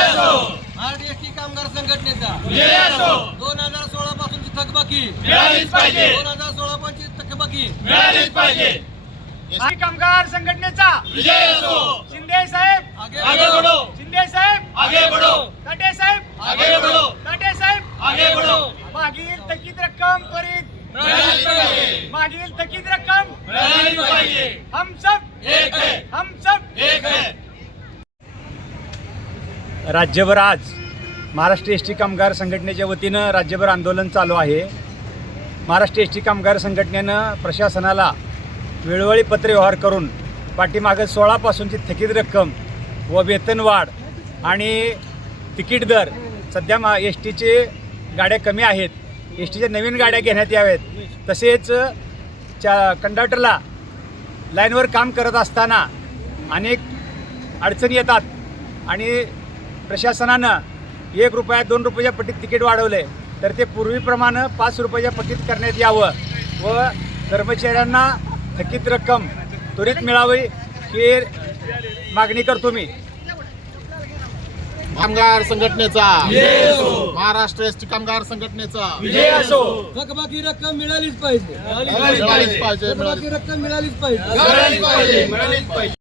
महाराष्ट्र कामगार संघटनेचा दोन हजार सोळा पासूनची थकबाकी दोन हजार सोळा पासूनची थकबाकी एसटी कामगार संघटनेचा शिंदे साहेब. आगे बढ़ो. शिंदे साहेब. आगे बढ़ो. ताटे साहेब आगे बढ़ो. ताटे साहेब. आगे बढ़ो. मागील थकीत रक्कम त्वरित मागील थकीत रक्कम हम सब एक है हम सब एक है राज्यभर आज महाराष्ट्र एस टी कामगार संघटनेच्या वतीनं राज्यभर आंदोलन चालू आहे. महाराष्ट्र एस टी कामगार संघटनेनं प्रशासनाला वेळोवेळी पत्रव्यवहार करून पाठीमागं सोळापासूनची थकीत रक्कम व वेतनवाढ आणि तिकीट दर सध्या मा एस टीचे गाड्या कमी आहेत. एस टीच्या नवीन गाड्या घेण्यात याव्यात. तसेच च्या कंडक्टरला लाईनवर काम करत असताना अनेक अडचणी येतात आणि प्रशासनानं एक रुपया दोन रुपयाच्या पट्टीत तिकीट वाढवले तर ते पूर्वीप्रमाणे पाच रुपयाच्या पट्टीत करण्यात यावं व कर्मचाऱ्यांना थकीत रक्कम त्वरित मिळावी ही मागणी करतो मी. कामगार संघटनेचा. महाराष्ट्र एसटी कामगार संघटनेचा. विजय असो. थकबाकी रक्कम मिळालीच पाहिजे. मिळालीच पाहिजे. थकबाकी रक्कम मिळालीच पाहिजे. मिळालीच पाहिजे. मिळालीच पाहिजे.